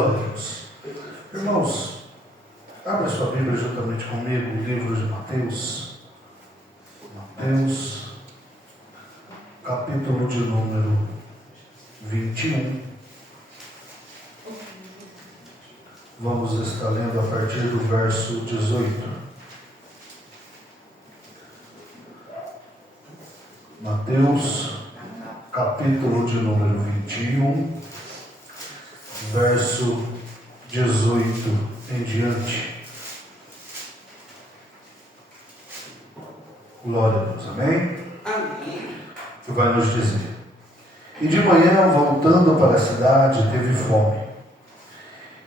Glória a Deus. Irmãos, abra sua Bíblia juntamente comigo, o livro de Mateus. Mateus, capítulo de número 21. Vamos estar lendo a partir do verso 18. Mateus, capítulo de número 21, verso 18 em diante. Glória a Deus, amém? Amém. Que vai nos dizer: E de manhã, voltando para a cidade, teve fome.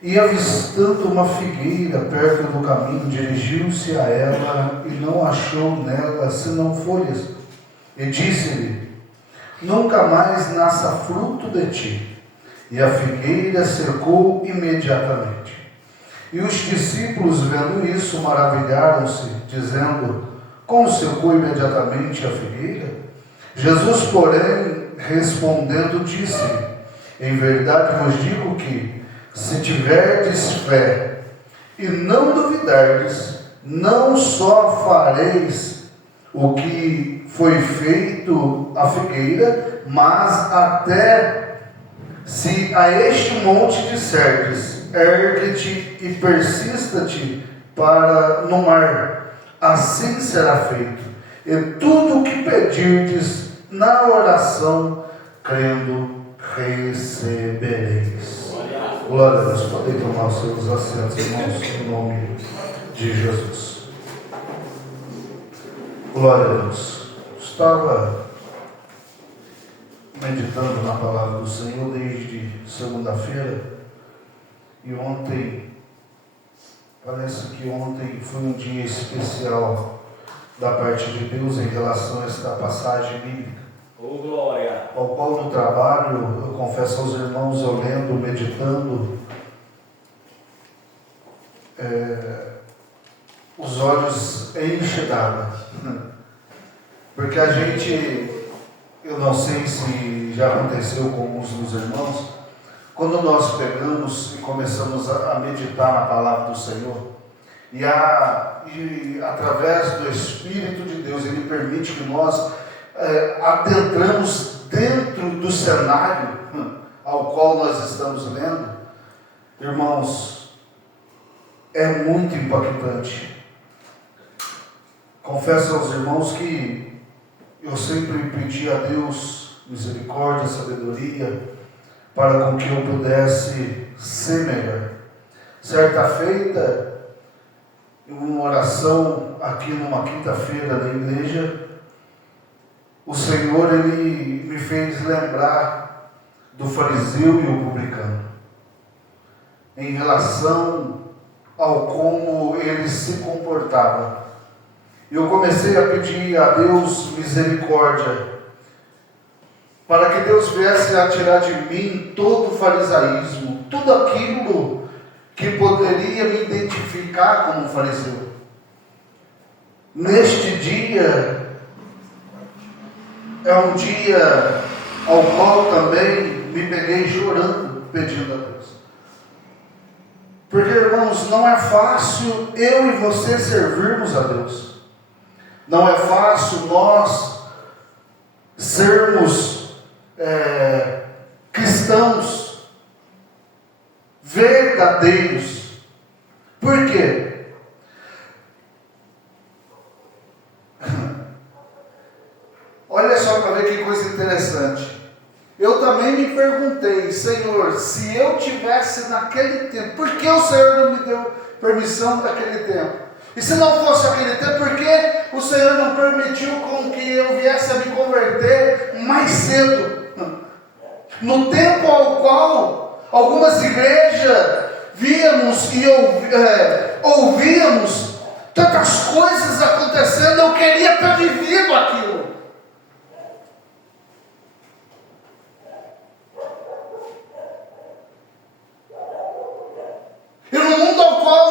E avistando uma figueira perto do caminho, dirigiu-se a ela e não achou nela senão folhas. E disse-lhe: Nunca mais nasça fruto de ti. E a figueira secou imediatamente. E os discípulos, vendo isso, maravilharam-se, dizendo: Como secou imediatamente a figueira? Jesus, porém, respondendo, disse-lhe: Em verdade vos digo que, se tiverdes fé e não duvidardes, não só fareis o que foi feito à figueira, mas até se a este monte disserdes: ergue-te e persista-te para no mar, assim será feito. E tudo o que pedirdes na oração, crendo, recebereis. Glória a Deus. Podem tomar os seus assentos, irmãos, em nome de Jesus. Glória a Deus. Estava meditando na palavra do Senhor desde segunda-feira, e parece que ontem foi um dia especial da parte de Deus em relação a esta passagem bíblica. Oh, glória! Ao qual no trabalho, eu confesso aos irmãos, eu lendo, meditando, os olhos enchem d'água. Porque a gente, eu não sei se já aconteceu com alguns dos irmãos, quando nós pegamos e começamos a meditar na palavra do Senhor, e através do Espírito de Deus, Ele permite que nós adentramos dentro do cenário ao qual nós estamos lendo, irmãos, é muito impactante. Confesso aos irmãos que eu sempre pedi a Deus misericórdia, sabedoria, para com que eu pudesse ser melhor. Certa feita, em uma oração aqui numa quinta-feira da igreja, o Senhor, Ele me fez lembrar do fariseu e o publicano, em relação ao como ele se comportava. E eu comecei a pedir a Deus misericórdia, para que Deus viesse a tirar de mim todo o farisaísmo, tudo aquilo que poderia me identificar como um fariseu. Neste dia, é um dia ao qual também me peguei chorando, pedindo a Deus. Porque, irmãos, não é fácil eu e você servirmos a Deus. Não é fácil nós sermos cristãos verdadeiros. Por quê? Olha só para ver que coisa interessante. Eu também me perguntei: Senhor, se eu tivesse naquele tempo, por que o Senhor não me deu permissão daquele tempo? E se não fosse aquele tempo, por que o Senhor não permitiu com que eu viesse a me converter mais cedo? No tempo ao qual algumas igrejas víamos e ouvíamos tantas coisas acontecendo, eu queria ter vivido aquilo. E no mundo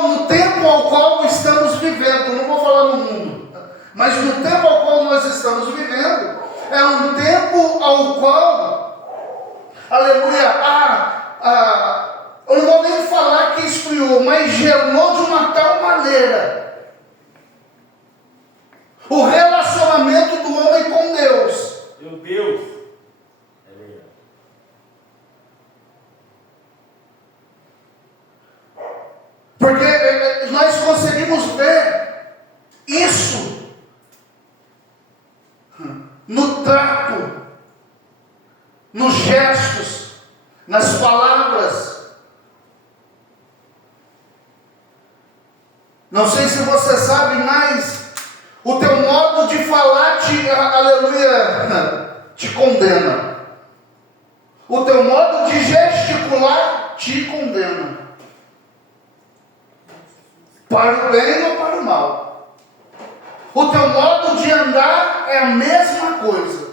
no tempo ao qual estamos vivendo, não vou falar no mundo, mas no tempo ao qual nós estamos vivendo, é um tempo ao qual, aleluia, eu não vou nem esfriou, mas gelou de uma tal maneira o relacionamento do homem com Deus. Meu Deus. É verdade. Porque nós conseguimos ver isso no trato, nos gestos, nas palavras. Não sei se você sabe, mas o teu modo de falar te condena. O teu modo de gesticular te condena. Para o bem ou para o mal. O teu modo de andar é a mesma coisa.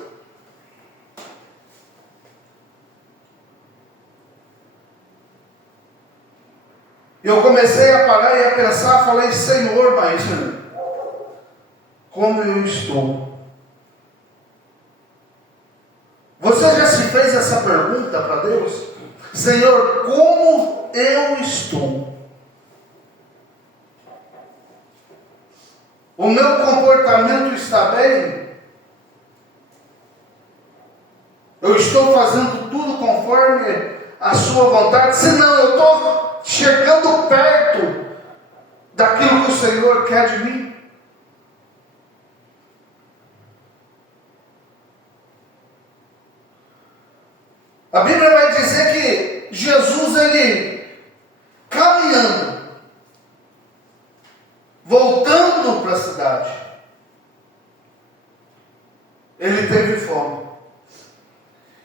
Eu comecei a parar e a pensar, falei, Senhor, mas como eu estou? Você já se fez essa pergunta para Deus? Senhor, como eu estou? O meu comportamento está bem? Eu estou fazendo tudo conforme a sua vontade? Se não, eu estou chegando perto daquilo que o Senhor quer de mim? A Bíblia vai dizer que Jesus, ele caminhando, voltando para a cidade, ele teve fome.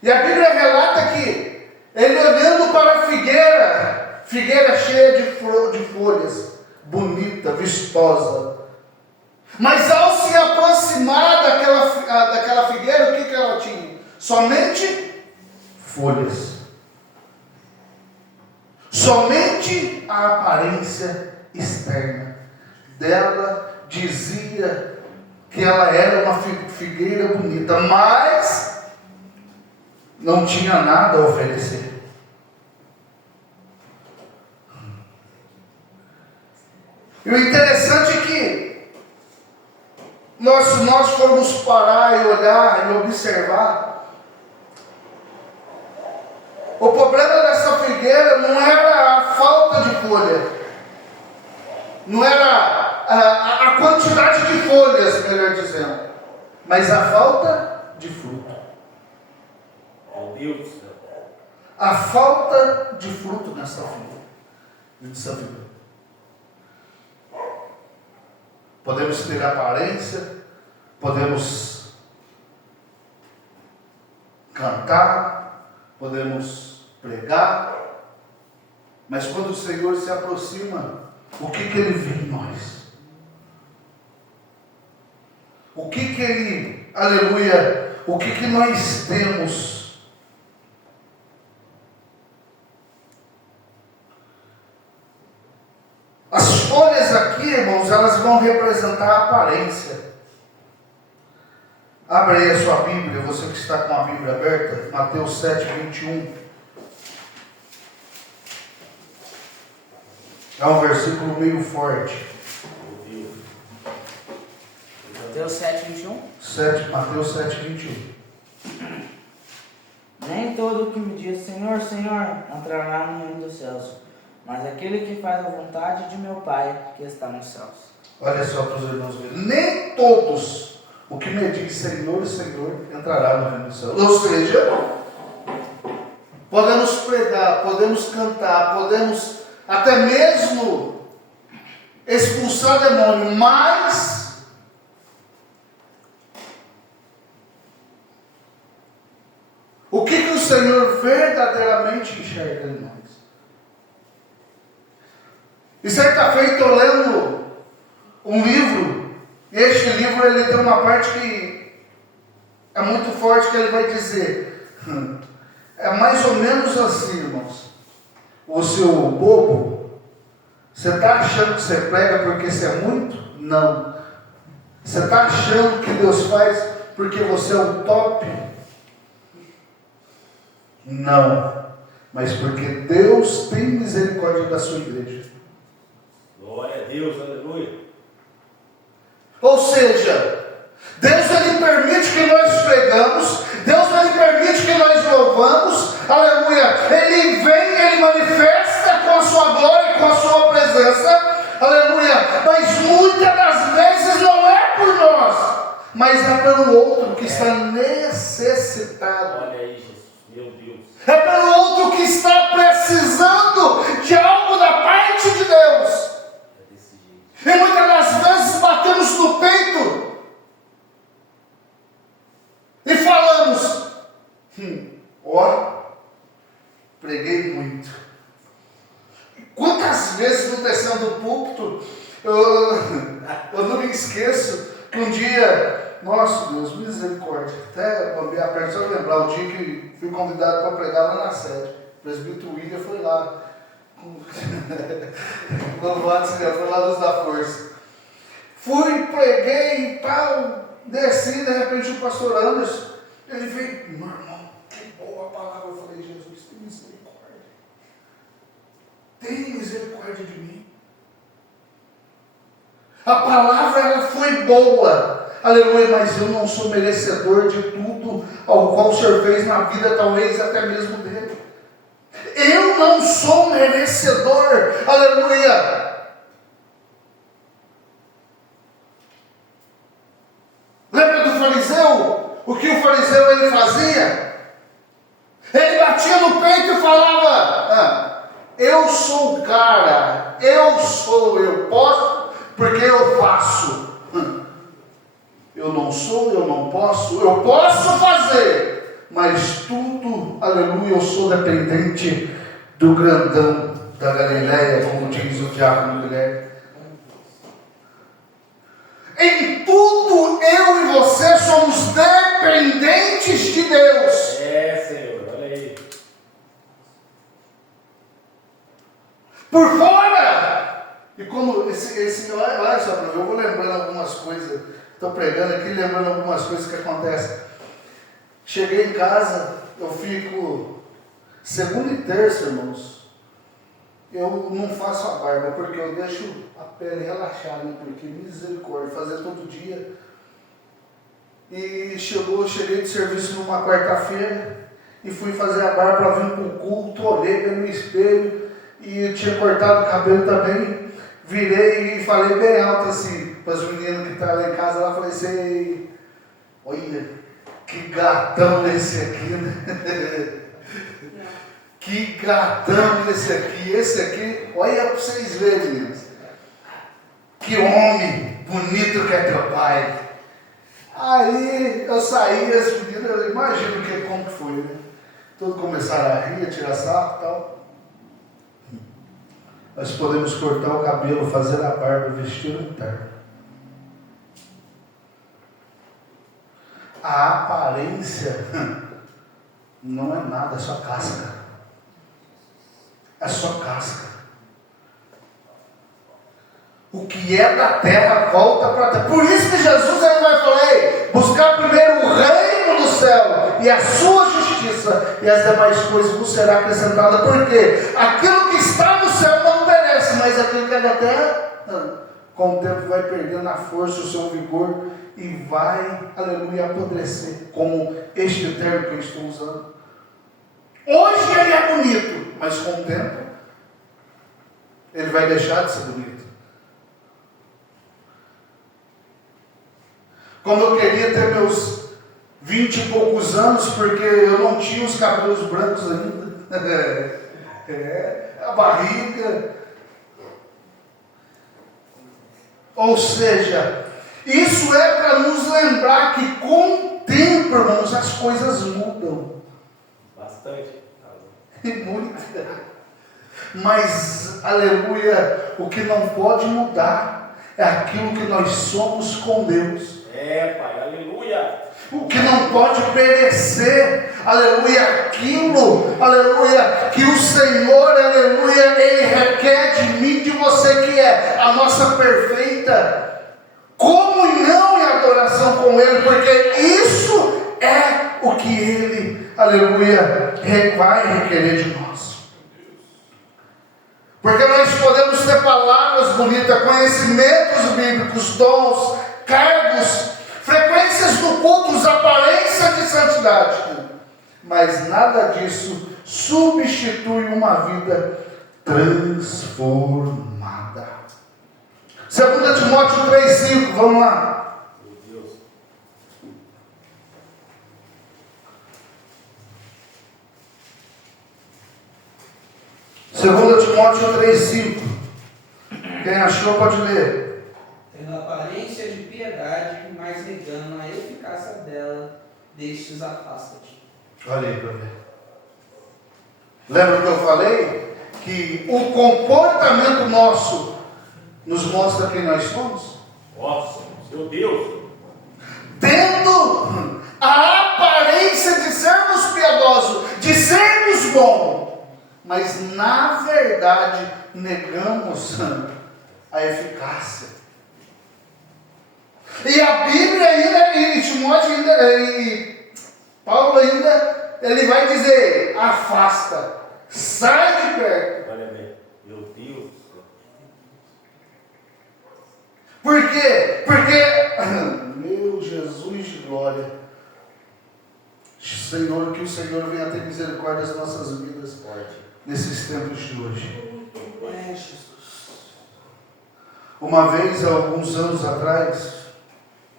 E a Bíblia relata que ele olhando para a figueira cheia de folhas, bonita, vistosa, mas ao se aproximar daquela figueira, o que ela tinha? Somente folhas. Somente a aparência externa dela dizia que ela era uma figueira bonita, mas não tinha nada a oferecer. E o interessante é que se nós formos parar e olhar e observar, o problema dessa figueira não era a falta de folha, não era a quantidade de folhas, melhor dizendo, mas a falta de fruto. Meu Deus do céu. A falta de fruto nessa figueira. Podemos ter aparência, podemos cantar, podemos pregar, mas quando o Senhor se aproxima, o que Ele vê em nós? O que Ele, aleluia, o que nós temos? As folhas aqui, irmãos, elas vão representar a aparência. Abra aí a sua Bíblia, você que está com a Bíblia aberta, Mateus 7, 21. É um versículo meio forte. Meu Deus. Mateus 7, 21. Mateus 7, 21. Nem todo o que me diz Senhor, Senhor, entrará no reino dos céus, mas aquele que faz a vontade de meu Pai que está nos céus. Olha só para os irmãos verem. Nem todos o que me diz Senhor, Senhor, entrará no reino dos céus. Ou seja, podemos pregar, podemos cantar, podemos até mesmo expulsar demônio, mas o que o Senhor verdadeiramente enxerga em nós? E certa feita eu lendo um livro, e este livro ele tem uma parte que é muito forte, que ele vai dizer, é mais ou menos assim, irmãos. O seu bobo, você está achando que você prega porque você é muito? Não. Você está achando que Deus faz porque você é o top? Não. Mas porque Deus tem misericórdia da sua igreja. Glória a Deus, aleluia. Ou seja, Deus ele permite que nós pregamos, Deus ele permite que nós louvamos, aleluia. Ele vem, ele manifesta com a sua glória, com a sua presença, aleluia. Mas muitas das vezes não é por nós, mas é pelo outro que está necessitado. Olha aí, Jesus, meu Deus. É pelo outro que está precisando de algo da parte de Deus. É desse jeito. E muitas das vezes batemos no peito e falamos: ó, preguei muito. Quantas vezes no descendo do púlpito, eu não me esqueço que um dia, nossa Deus, misericórdia, até bambi a perna, só lembrar o dia que fui convidado para pregar lá na sede. O presbítero William foi lá. Louvado seja, foi lá Luz da Força. Fui, preguei e tal, desci, de repente o pastor Anderson, ele veio, meu irmão, que boa palavra. Eu falei: Jesus, tem misericórdia. Tem misericórdia de mim. A palavra ela foi boa, aleluia, mas eu não sou merecedor de tudo ao qual o Senhor fez na vida, talvez até mesmo dele. Eu não sou merecedor, aleluia. Lembra do fariseu? O que o fariseu ele fazia? Ele batia no peito e falava: eu sou o cara, eu posso porque eu faço. Eu não sou, eu não posso, eu posso fazer, mas tudo, aleluia, eu sou dependente do grandão da Galileia, como diz o diácono Guilherme. Em tudo eu e você somos dependentes de Deus. É, Senhor, olha aí. Por fora. E como olha só, eu vou lembrando algumas coisas. Estou pregando aqui, lembrando algumas coisas que acontecem. Cheguei em casa, eu fico segunda e terça, irmãos. Eu não faço a barba, porque eu deixo a pele relaxar, né? Porque misericórdia, fazer todo dia. E cheguei de serviço numa quarta-feira e fui fazer a barba para vir para o culto, olhei no espelho e tinha cortado o cabelo também. Virei e falei bem alto assim para os meninos que estavam lá em casa, lá falei assim: olha, que gatão esse aqui, né? Que gatão esse aqui, olha para vocês verem, meninos. Que homem bonito que é teu pai. Aí eu saí, as meninas, eu imagino como que foi, né? Todos começaram a rir, a tirar sarro e tal. Nós podemos cortar o cabelo, fazer a barba, vestir um terno. A aparência não é nada, é só casca. É só casca. O que é da terra volta para a terra. Por isso que Jesus ele vai falar: buscar primeiro o reino do céu e a sua justiça, e as demais coisas vos será acrescentada. Porque aquilo que está no céu não perece, mas aquilo que é da terra, com o tempo vai perdendo a força, o seu vigor, e vai, aleluia, apodrecer, como este termo que eu estou usando. Hoje ele é bonito, mas com o tempo ele vai deixar de ser bonito. Como eu queria ter meus 20 e poucos anos, porque eu não tinha os cabelos brancos ainda. A barriga. Ou seja, isso é para nos lembrar que com o tempo, irmãos, as coisas mudam. Bastante. E muito. Mas, aleluia, o que não pode mudar é aquilo que nós somos com Deus. É, Pai, aleluia. O que não pode perecer, aleluia, aquilo, aleluia, que o Senhor, aleluia, Ele requer de mim, de você, que é a nossa perfeita comunhão e adoração com Ele, porque isso é o que Ele, aleluia, vai requerer de nós. Porque bonitas, conhecimentos bíblicos, dons, cargos, frequências no culto, aparência de santidade. Mas nada disso substitui uma vida transformada. 2 Timóteo 3,5, vamos lá. Meu Deus. Segunda Timóteo 3,5. Quem achou pode ler. Tendo aparência de piedade, mas negando a eficácia dela, destes afasta-te. Olha aí para ver. Lembra que eu falei? Que o comportamento nosso nos mostra quem nós somos? Nossa, meu Deus. Tendo a aparência de sermos piedosos, de sermos bons, mas na verdade negamos a eficácia. E a Bíblia ainda, e Timóteo ainda, e Paulo ainda, ele vai dizer: afasta, sai de perto. Olha bem. Meu Deus. Por quê? Porque, meu Jesus de glória, Senhor, que o Senhor venha ter misericórdia das nossas vidas Forte. nesses tempos de hoje. É, Jesus. Uma vez, há alguns anos atrás,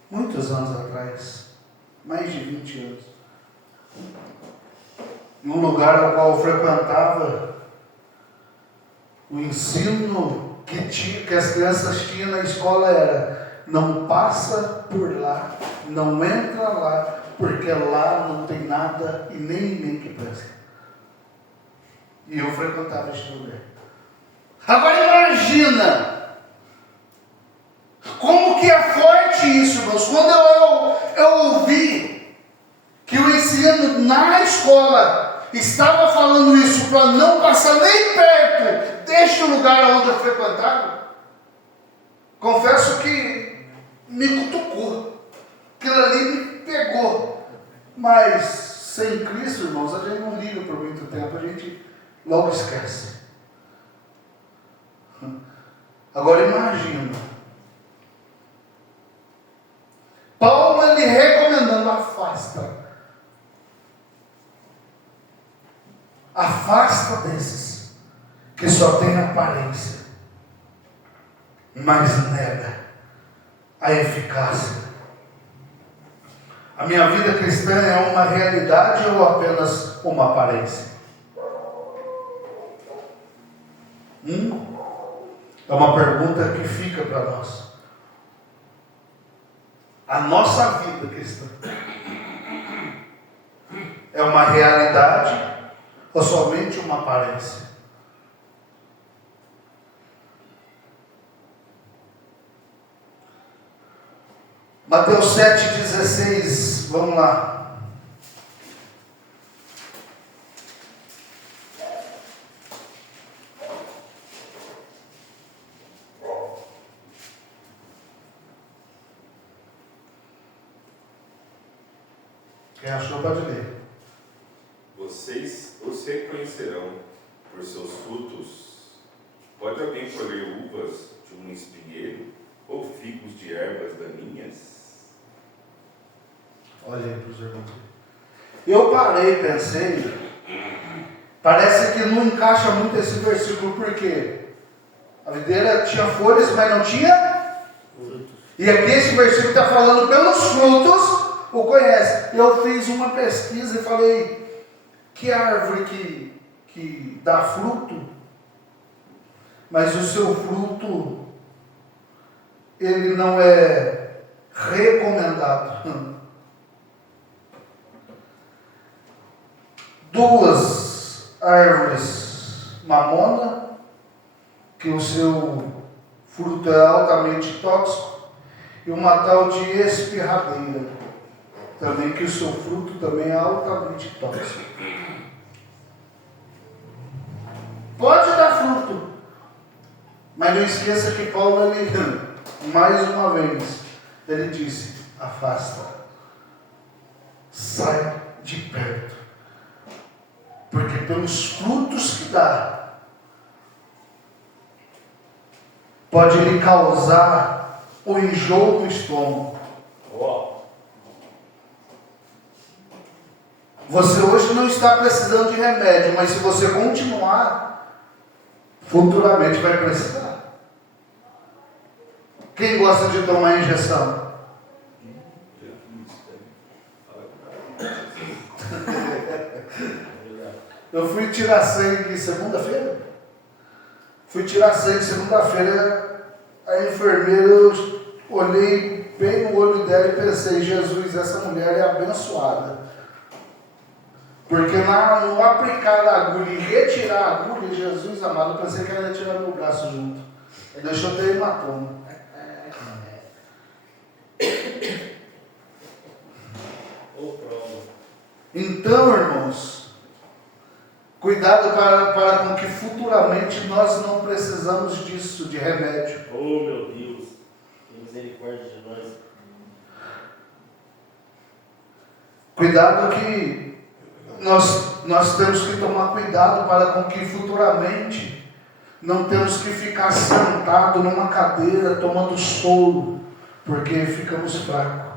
muitos anos atrás, mais de 20 anos, em um lugar ao qual eu frequentava, o ensino que as crianças tinham na escola era: não passa por lá, não entra lá, porque lá não tem nada e nem ninguém que presta. E eu frequentava este lugar. Agora imagina como que é forte isso, irmãos. Quando eu ouvi que o ensino na escola estava falando isso para não passar nem perto deste lugar onde eu frequentava, confesso que me cutucou. Aquilo ali me pegou. Mas sem Cristo, irmãos, a gente não liga por muito tempo, a gente logo esquece. Agora imagina Paulo, ele recomendando: afasta desses que só tem aparência, mas nega a eficácia. A minha vida cristã é uma realidade ou apenas uma aparência? É uma pergunta que fica para nós. A nossa vida cristã é uma realidade ou somente uma aparência? Mateus 7,16, vamos lá. Quem achou pode ler. Vocês os reconhecerão por seus frutos. Pode alguém colher uvas de um espinheiro ou figos de ervas daninhas? Olha aí para os irmãos. Eu parei e pensei, parece que não encaixa muito esse versículo, porque a videira tinha folhas, mas não tinha frutos. E aqui esse versículo está falando: pelos frutos o conhece. Eu fiz uma pesquisa e falei: que árvore que dá fruto, mas o seu fruto ele não é recomendado. Duas árvores mamona, que o seu fruto é altamente tóxico, e uma tal de espirradeira, também, que o seu fruto também é altamente tóxico. Pode dar fruto, mas não esqueça que Paulo, ele, mais uma vez, ele disse: afasta, sai de perto, porque pelos frutos que dá, pode lhe causar o enjoo no estômago. Ó, Você hoje não está precisando de remédio, mas se você continuar, futuramente vai precisar. Quem gosta de tomar injeção? Eu fui tirar sangue segunda-feira. Fui tirar sangue segunda-feira. A enfermeira, eu olhei bem no olho dela e pensei: Jesus, essa mulher é abençoada. Porque no aplicar a agulha e retirar a agulha, Jesus amado, eu pensei que ela ia tirar meu braço junto. Deixou até hematoma. ô prova. Então, irmãos, cuidado para com que futuramente nós não precisamos disso, de remédio. Oh, meu Deus. Que misericórdia de nós. Cuidado que nós temos que tomar cuidado para com que futuramente não temos que ficar sentado numa cadeira tomando soro, porque ficamos fracos.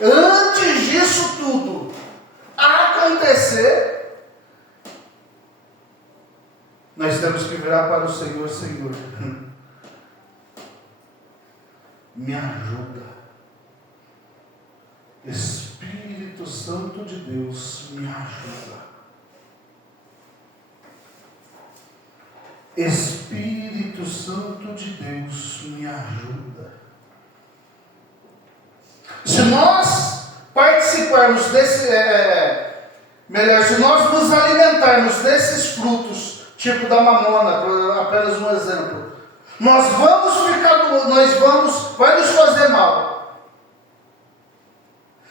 Antes disso tudo acontecer, nós temos que virar para o Senhor: Senhor, me ajuda. Espírito Santo de Deus, me ajuda. Espírito Santo de Deus, me ajuda. Se nós participarmos desse, se nós nos alimentarmos desses frutos, tipo da mamona, apenas um exemplo, vai nos fazer mal.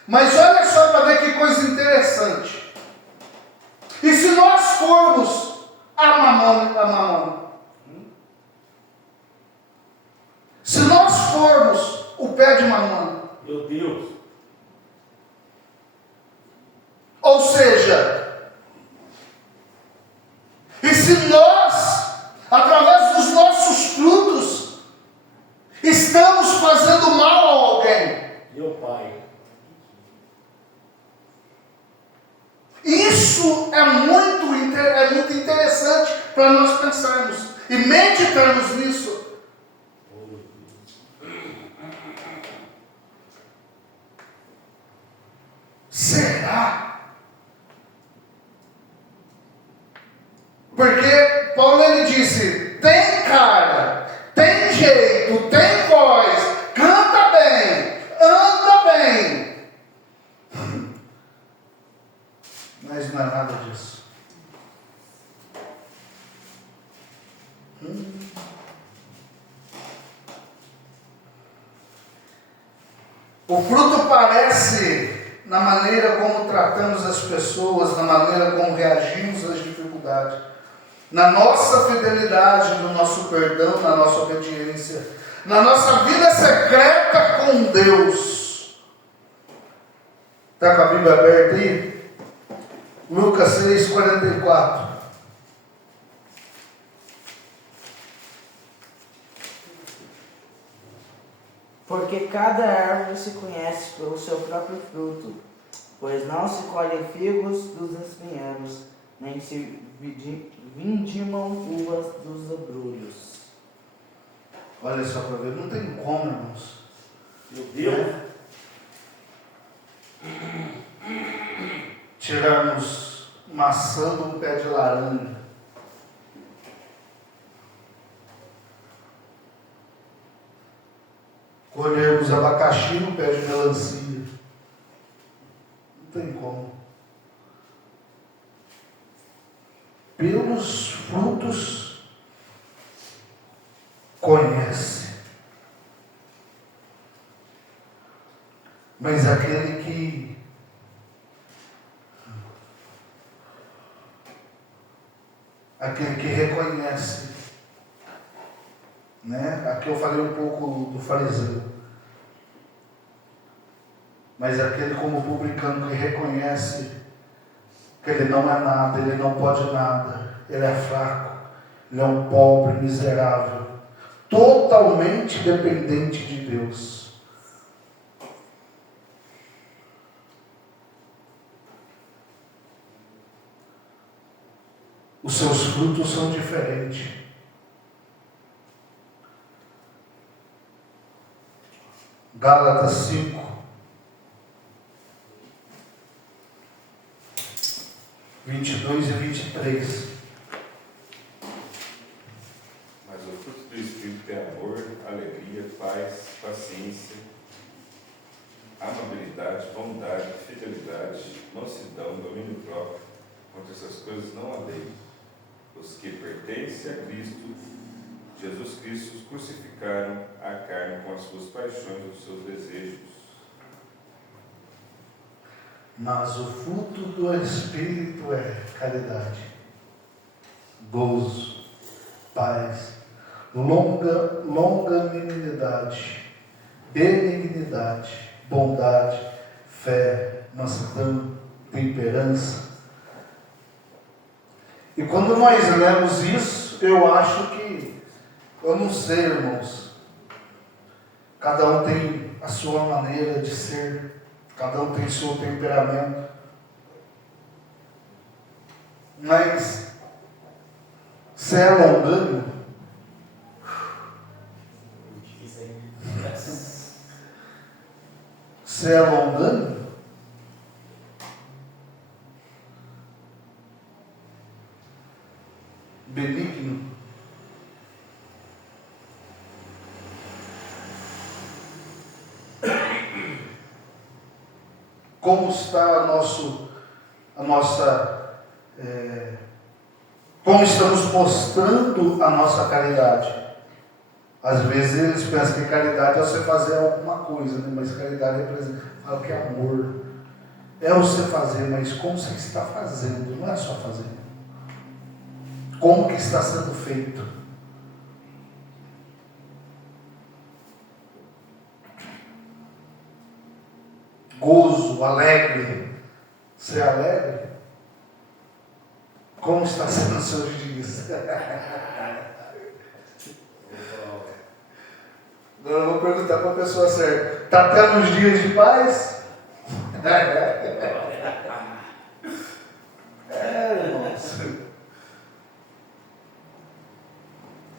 Mas olha só para ver que coisa interessante. E se nós formos a mamona, se nós formos o pé de mamona, Meu Deus. ou seja, e se nós, através dos nossos frutos, estamos fazendo mal a alguém, Meu Pai. isso é muito interessante para nós pensarmos e meditarmos nisso. Será? Porque Paulo ele disse: tem cara, tem jeito, tem voz, canta bem, anda bem. Mas não é nada disso. O fruto parece na maneira como tratamos as pessoas, na maneira como reagimos às dificuldades, na nossa fidelidade, no nosso perdão, na nossa obediência, na nossa vida secreta com Deus. Está com a Bíblia aberta aí? Lucas 6:44. Porque cada árvore se conhece pelo seu próprio fruto, pois não se colhem figos dos espinheiros, nem se vindimam uvas dos abrolhos. Olha só para ver, não tem como, irmãos. Meu Deus. Tirarmos maçã de um pé de laranja. Colhermos abacaxi no pé de melancia. Não tem como. Pelos frutos conhece. Mas aquele que reconhece, né? Aqui eu falei um pouco do fariseu, mas aquele como publicano que reconhece que ele não é nada, ele não pode nada, ele é fraco, ele é um pobre, miserável, totalmente dependente de Deus. Os seus frutos são diferentes. Gálatas 5, (22 e 23). Mas o fruto do Espírito é amor, alegria, paz, paciência, amabilidade, bondade, fidelidade, mansidão, domínio próprio. Contra essas coisas não há lei. Os que pertencem a Cristo, Jesus Cristo, crucificaram a carne com as suas paixões e os seus desejos. Mas o fruto do Espírito é caridade, gozo, paz, longanimidade, benignidade, bondade, fé, mansidão, temperança. E quando nós lemos isso, eu acho que, eu não sei, irmãos, cada um tem a sua maneira de ser, cada um tem seu temperamento, mas se é longânimo, se é longânimo, benigno, como está como estamos mostrando a nossa caridade. Às vezes eles pensam que caridade é você fazer alguma coisa, né? Mas caridade representa, fala que é amor. É você fazer, mas como você está fazendo, não é só fazer. Como que está sendo feito? Gozo, alegre. Ser alegre? Como está sendo os seus dias? Agora eu vou perguntar para a pessoa certa. Está tendo uns dias de paz? Irmãos.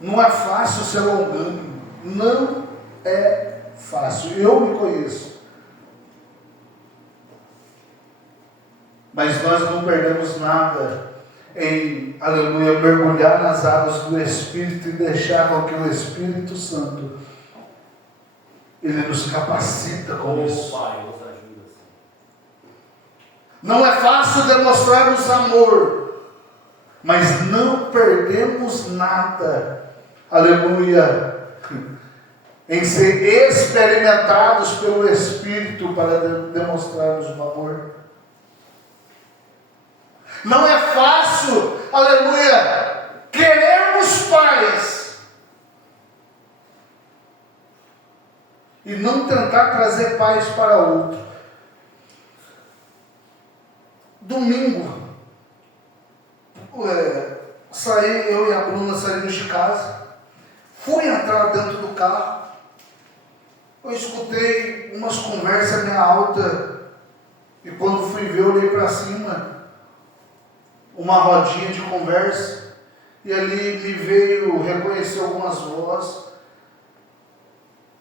Não é fácil ser longânimo. Não é fácil. Eu me conheço. Mas nós não perdemos nada em, aleluia, mergulhar nas águas do Espírito e deixar com que o Espírito Santo, ele nos capacita com isso. Pai, nos ajuda. Não é fácil demonstrarmos amor, mas não perdemos nada, aleluia, em ser experimentados pelo Espírito para demonstrarmos o amor. Não é fácil, aleluia, querermos paz e não tentar trazer paz para outro. Domingo, eu e a Bruna saímos de casa, fui entrar dentro do carro, eu escutei umas conversas meio altas, e quando fui ver, eu olhei para cima, uma rodinha de conversa, e ali me veio reconhecer algumas vozes,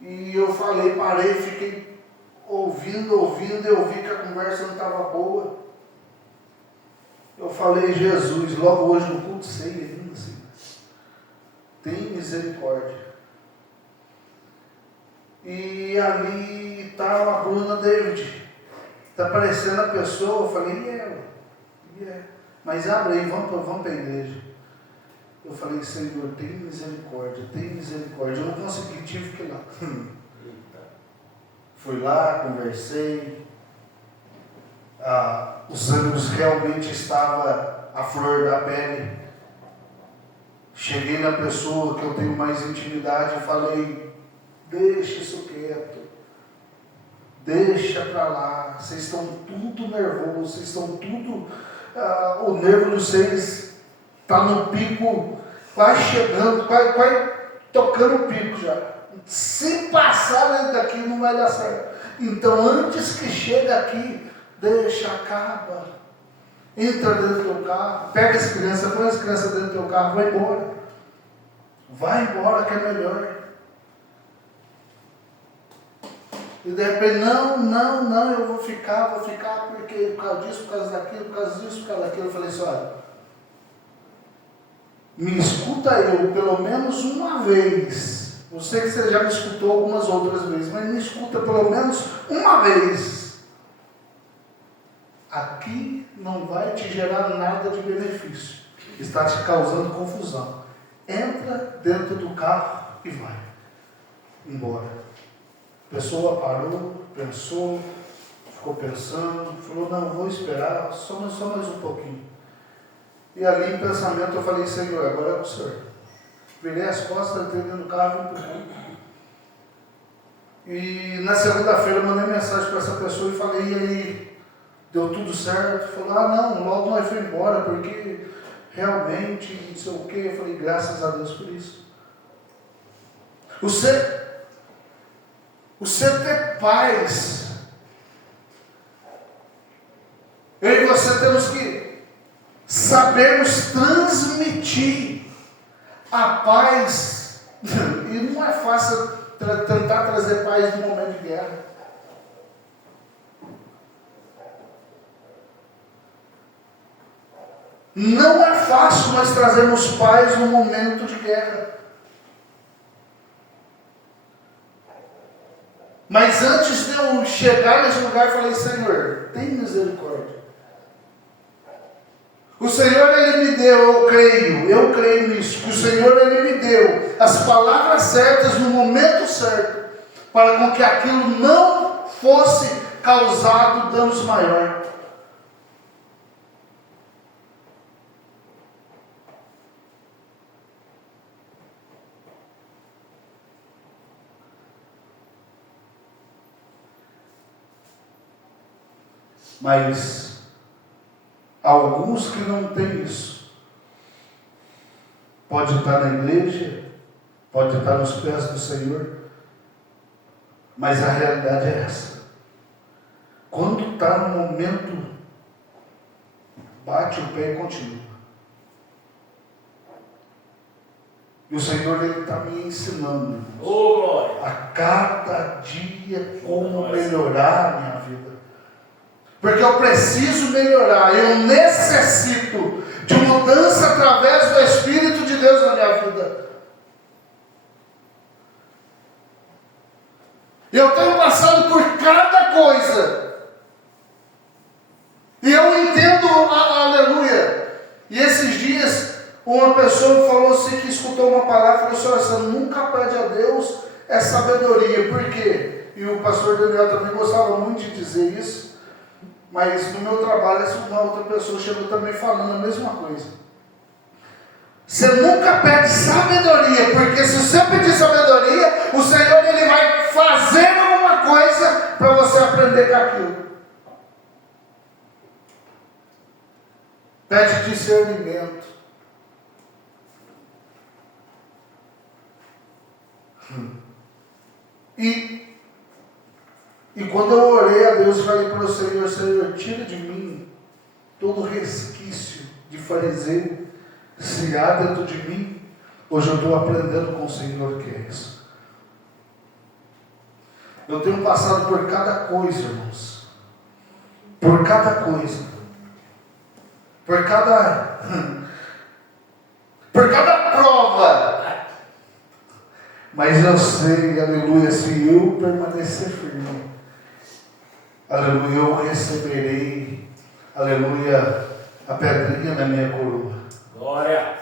e eu falei, parei, fiquei ouvindo, e eu vi que a conversa não estava boa. Eu falei, Jesus, logo hoje no culto ceia, ainda assim, tem misericórdia. E ali estava a Bruna David, está aparecendo a pessoa, eu falei, e ela? E ela? Mas abre aí, vamos para a igreja. Eu falei, Senhor, tem misericórdia, tem misericórdia. Eu não consegui, tive que ir lá. Fui lá, conversei. Os ânimos realmente estavam à flor da pele. Cheguei na pessoa que eu tenho mais intimidade e falei, deixa isso quieto. Deixa para lá. Vocês estão tudo nervosos, vocês estão tudo o nervo dos seis está no pico, quase chegando, quase tocando o pico já. Se passar daqui não vai dar certo. Então antes que chegue aqui, deixa, acaba. Entra dentro do carro, pega as crianças, põe as crianças dentro do teu carro, vai embora. Vai embora que é melhor. E de repente, não, eu vou ficar, porque por causa disso, por causa daquilo, por causa disso, por causa daquilo. Eu falei assim, olha, me escuta eu pelo menos uma vez. Eu sei que você já me escutou algumas outras vezes, mas me escuta pelo menos uma vez. Aqui não vai te gerar nada de benefício. Está te causando confusão. Entra dentro do carro e vai embora. A pessoa parou, pensou, ficou pensando, falou, não, vou esperar, só mais um pouquinho. E ali em pensamento eu falei, Senhor, agora é com o Senhor. Virei as costas, entrei dentro do carro e empurrei. E na segunda-feira eu mandei mensagem para essa pessoa e falei, e aí, deu tudo certo? Falou, não, logo nós fomos embora, porque realmente, não sei o quê. Eu falei, graças a Deus por isso. Você ter paz. Eu e você temos que sabermos transmitir a paz. E não é fácil tentar trazer paz no momento de guerra. Não é fácil nós trazermos paz no momento de guerra. Mas antes de eu chegar nesse lugar, eu falei, Senhor, tem misericórdia. O Senhor, Ele me deu, eu creio nisso, que o Senhor, Ele me deu as palavras certas no momento certo, para com que aquilo não fosse causado danos maiores. Mas alguns que não têm isso, pode estar na igreja, pode estar nos pés do Senhor, mas a realidade é essa. Quando está no momento, bate o pé e continua. E o Senhor, Ele está me ensinando, a cada dia, como melhorar a minha vida. Porque eu preciso melhorar, eu necessito de mudança através do Espírito de Deus na minha vida. Eu tenho passado por cada coisa. E eu entendo, aleluia. E esses dias, uma pessoa falou assim, que escutou uma palavra, falou assim, você nunca pede a Deus sabedoria. Por quê? E o pastor Daniel também gostava muito de dizer isso. Mas no meu trabalho, uma outra pessoa chegou também falando a mesma coisa. Você nunca pede sabedoria, porque se você pedir sabedoria, o Senhor, Ele vai fazer alguma coisa para você aprender com aquilo. Pede discernimento. E quando eu orei a Deus, falei para o Senhor, Senhor, tira de mim todo resquício de fariseu, se há dentro de mim. Hoje eu estou aprendendo com o Senhor o que é isso. Eu tenho passado por cada coisa, irmãos. Por cada coisa. Por cada prova. Mas eu sei, aleluia, se eu permanecer firme, aleluia, eu receberei, aleluia, a pedrinha da minha coroa. Glória.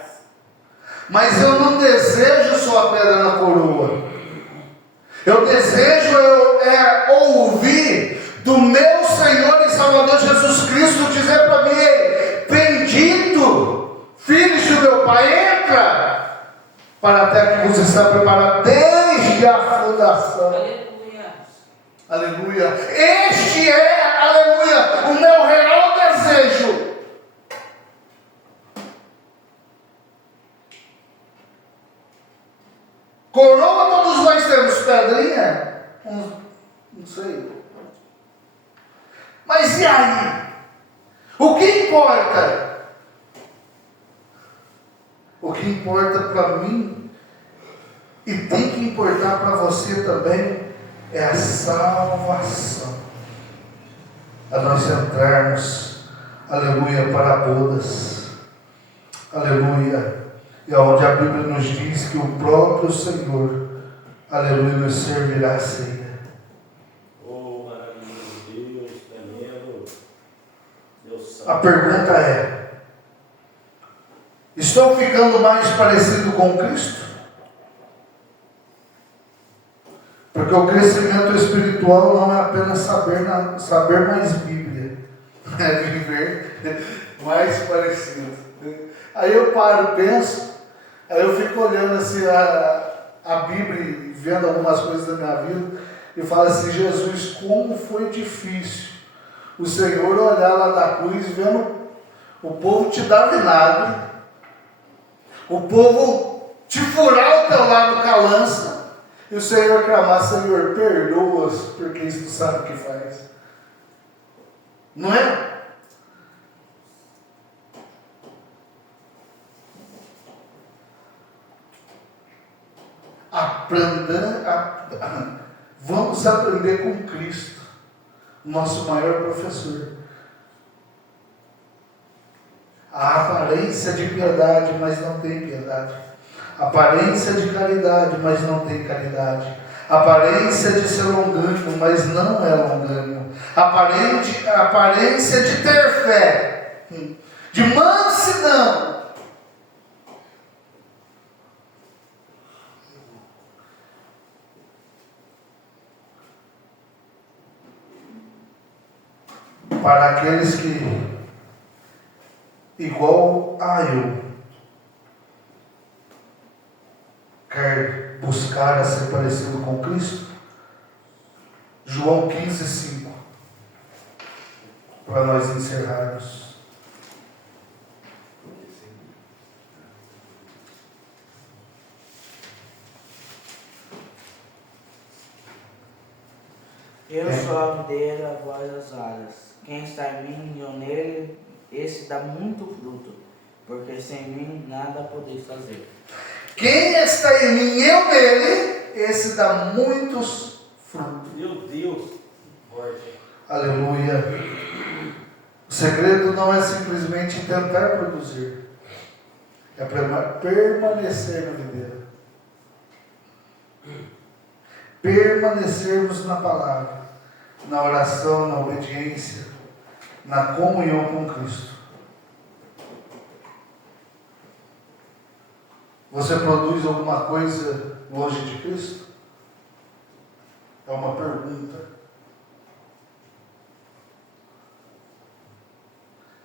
Mas eu não desejo só a pedra na coroa. Eu desejo ouvir do meu Senhor e Salvador Jesus Cristo dizer para mim, bendito, filhos do meu Pai, entra para a terra que você está preparado desde a fundação. Aleluia. Aleluia. Este é, aleluia, o meu real desejo. importa. O que importa para mim e tem que importar para você também é a salvação. A nós entrarmos, aleluia, para bodas, aleluia, e onde a Bíblia nos diz que o próprio Senhor, aleluia, nos servirá a ceia. Oh, maravilhoso Deus, tremendo, Deus santo. A pergunta é: estou ficando mais parecido com Cristo? Porque o crescimento espiritual não é apenas saber mais Bíblia, é viver mais parecido. Aí eu paro, penso, aí eu fico olhando assim a Bíblia e vendo algumas coisas da minha vida e falo assim: Jesus, como foi difícil o Senhor olhar lá da cruz vendo o povo te dar vinagre, o povo te furar o teu lado com a lança, e o Senhor clamar: Senhor, perdoa-os, porque isso tu sabe o que faz. Não é? Vamos aprender com Cristo, nosso maior professor. A aparência de piedade, mas não tem piedade. Aparência de caridade, mas não tem caridade. Aparência de ser longânimo, mas não é longânimo. Aparência de ter fé, de mansidão. Para aqueles que, igual a eu, quer buscar a ser parecido com Cristo, João 15:5, para nós encerrarmos. Eu sou a videira, vós as varas. Quem está em mim e eu nele, esse dá muito fruto, porque sem mim nada podeis fazer. Quem está em mim e eu nele, esse dá muitos frutos. Meu Deus, forte. Aleluia. O segredo não é simplesmente tentar produzir, é permanecer na videira. Permanecermos na palavra, na oração, na obediência, na comunhão com Cristo. Você produz alguma coisa longe de Cristo? É uma pergunta.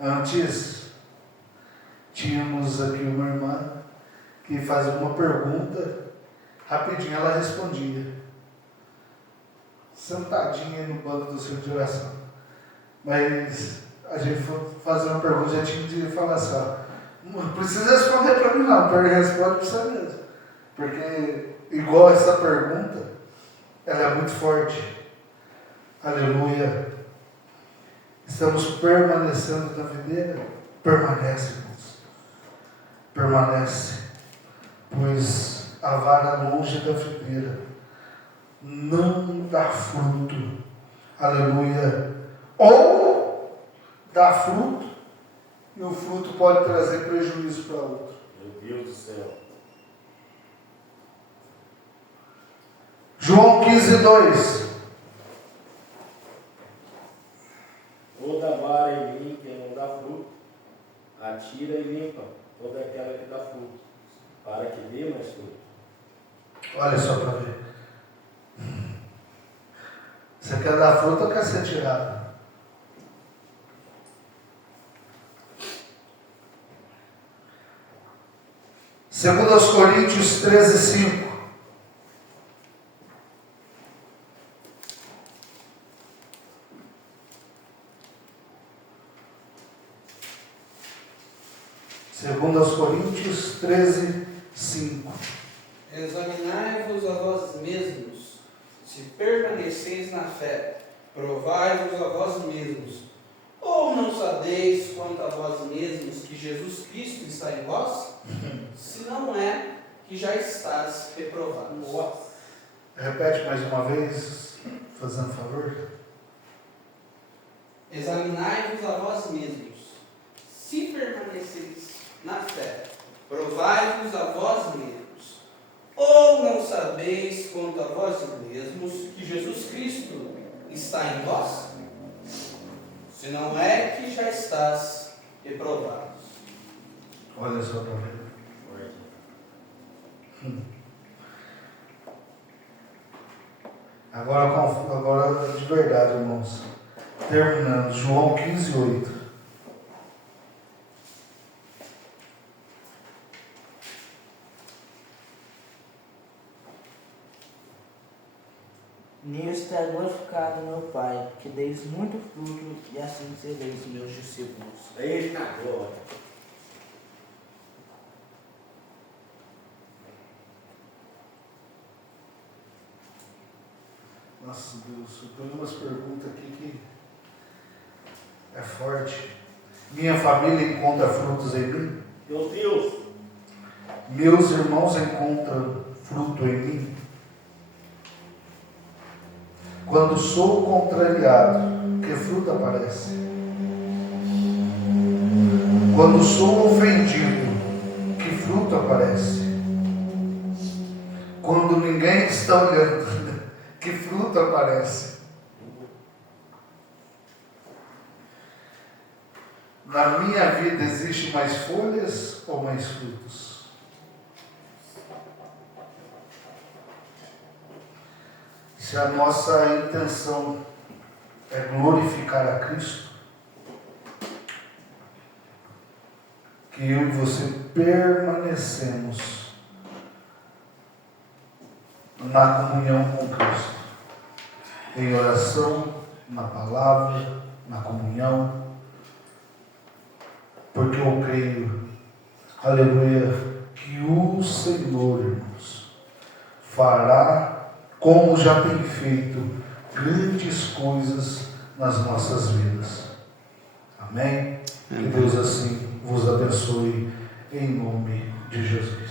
Antes, tínhamos aqui uma irmã que fazia uma pergunta, rapidinho ela respondia, sentadinha no banco do centro de oração. Mas a gente foi fazer uma pergunta, já tinha de falar assim: não precisa responder para mim não, responde para você mesmo. Porque igual essa pergunta, ela é muito forte. Aleluia. Estamos permanecendo na videira? Permanece, irmãos. Permanece. Pois a vara longe da videira não dá fruto. Aleluia. Ou dá fruto, e o fruto pode trazer prejuízo para outro. Meu Deus do céu. João 15:2. Toda vara em mim que não dá fruto, atira e limpa toda aquela que dá fruto, para que dê mais fruto. Olha só para ver. Você quer dar fruto ou quer ser tirado? Segundo aos Coríntios 13:5. Segundo aos Coríntios 13:5. Examinai-vos a vós mesmos, se permaneceis na fé. Provai-vos a vós mesmos. Ou não sabeis quanto a vós mesmos que Jesus Cristo está em vós? Se não é, que já estás reprovados. Repete mais uma vez, fazendo favor. Examinai-vos a vós mesmos, se permaneceis na fé. Provai-vos a vós mesmos. Ou não sabeis quanto a vós mesmos que Jesus Cristo está em vós? Se não é, que já estás reprovados. Olha só para ver. Agora de verdade, irmãos. Terminando, João 15:8. Nisto é glorificado meu Pai, que deis muito fruto e assim sereis meus discípulos. Ele na glória. Nossa Deus, eu tenho umas perguntas aqui que é forte. Minha família encontra frutos em mim? Meu Deus. Meus irmãos encontram fruto em mim? Quando sou contrariado, que fruto aparece? Quando sou ofendido, que fruto aparece? Quando ninguém está olhando, que fruto aparece? Na minha vida existe mais folhas ou mais frutos? Se a nossa intenção é glorificar a Cristo, que eu e você permanecemos na comunhão com Cristo, em oração, na palavra, na comunhão, porque eu creio, aleluia, que o Senhor, irmãos, fará, como já tem feito, grandes coisas nas nossas vidas. Amém? Que Deus assim vos abençoe, em nome de Jesus.